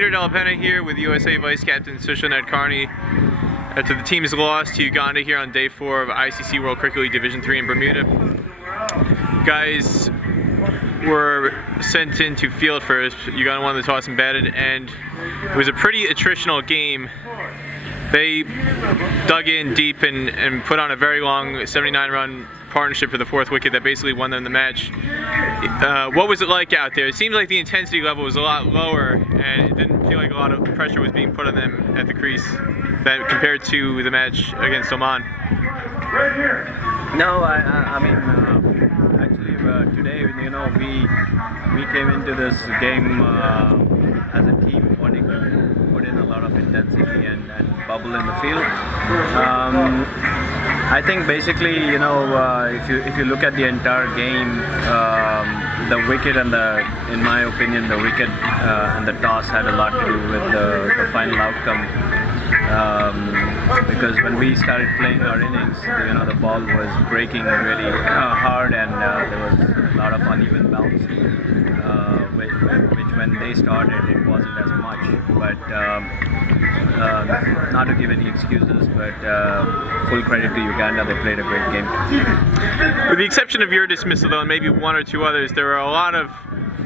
Peter Della Penna here with USA Vice Captain Sushil Nadkarni. After the team's loss to Uganda here on day 4 of ICC World Cricket League Division Three in Bermuda. Guys were sent in to field first. Uganda won the toss and batted, and it was a pretty attritional game. They dug in deep and put on a very long 79-run partnership for the 4th wicket that basically won them the match. What was it like out there? It seemed like the intensity level was a lot lower, and it didn't feel like a lot of pressure was being put on them at the crease than compared to the match against Oman. No, I mean, actually today, we came into this game as a team wanting to put in a lot of intensity and bubble in the field. I think basically, if you look at the entire game, the wicket and in my opinion, the wicket and the toss had a lot to do with the final outcome. Because when we started playing our innings, the ball was breaking really hard, and there was a lot of uneven bounce, which when they started it wasn't as much. But not to give any excuses, but full credit to Uganda, they played a great game. With the exception of your dismissal though, and maybe one or two others, there were a lot of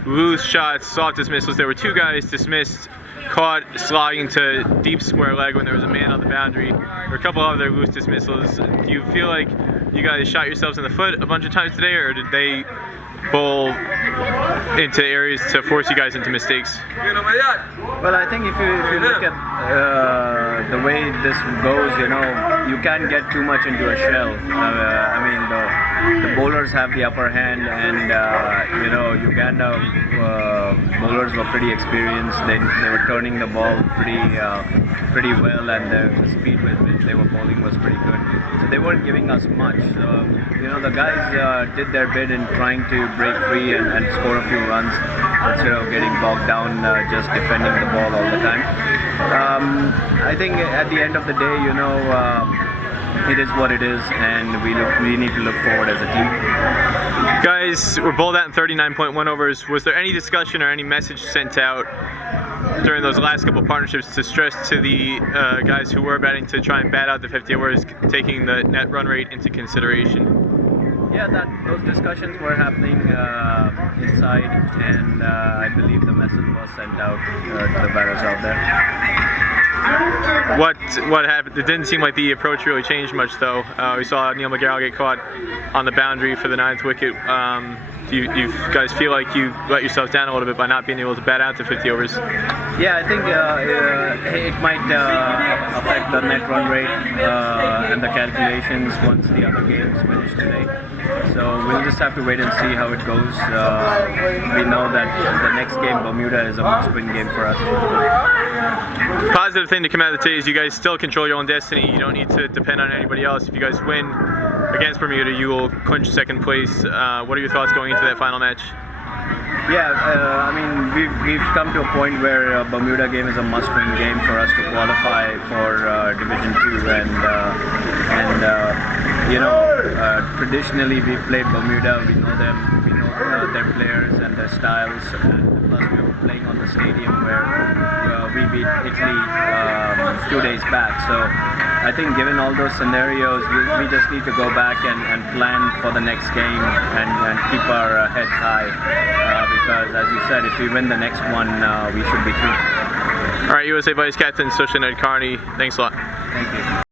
loose shots, soft dismissals. There were 2 guys dismissed, caught slogging to deep square leg when there was a man on the boundary. There were a couple other loose dismissals. Do you feel like you guys shot yourselves in the foot a bunch of times today, or did they bowl into areas to force you guys into mistakes? Well, I think if you look at the way this goes, you can't get too much into a shell. I mean, the bowlers have the upper hand, and Uganda bowlers were pretty experienced. They were turning the ball pretty well, and the speed with which they were bowling was pretty good. So they weren't giving us much. So the guys did their bit in trying to break free and score a few runs instead of getting bogged down just defending the ball all the time. I think at the end of the day, it is what it is, and we need to look forward as a team. Guys were bowled out in 39.1 overs. Was there any discussion or any message sent out during those last couple of partnerships to stress to the guys who were batting to try and bat out the 50 overs, taking the net run rate into consideration? Yeah, those discussions were happening inside, and I believe the message was sent out to the batters out there. What happened? It didn't seem like the approach really changed much, though. We saw Neil McGarrell get caught on the boundary for the 9th wicket. Do you guys feel like you let yourself down a little bit by not being able to bat out to 50 overs? Yeah, I think it might affect the net run rate and the calculations once the other games finish today. So we'll just have to wait and see how it goes. We know that the next game, Bermuda, is a must-win game for us. Positive thing to come out of today is you guys still control your own destiny. You don't need to depend on anybody else. If you guys win against Bermuda, you will clinch 2nd place. What are your thoughts going into that final match? Yeah, I mean, we've come to a point where Bermuda game is a must-win game for us to qualify for Division 2, and traditionally we've played Bermuda. We know them, we know their players and their styles, and plus we were playing on the stadium where we beat Italy 2 days back. So I think given all those scenarios, we just need to go back and plan for the next game and keep our heads high, because as you said, if we win the next one, we should be through. All right, USA Vice Captain Sushil Nadkarni, thanks a lot. Thank you.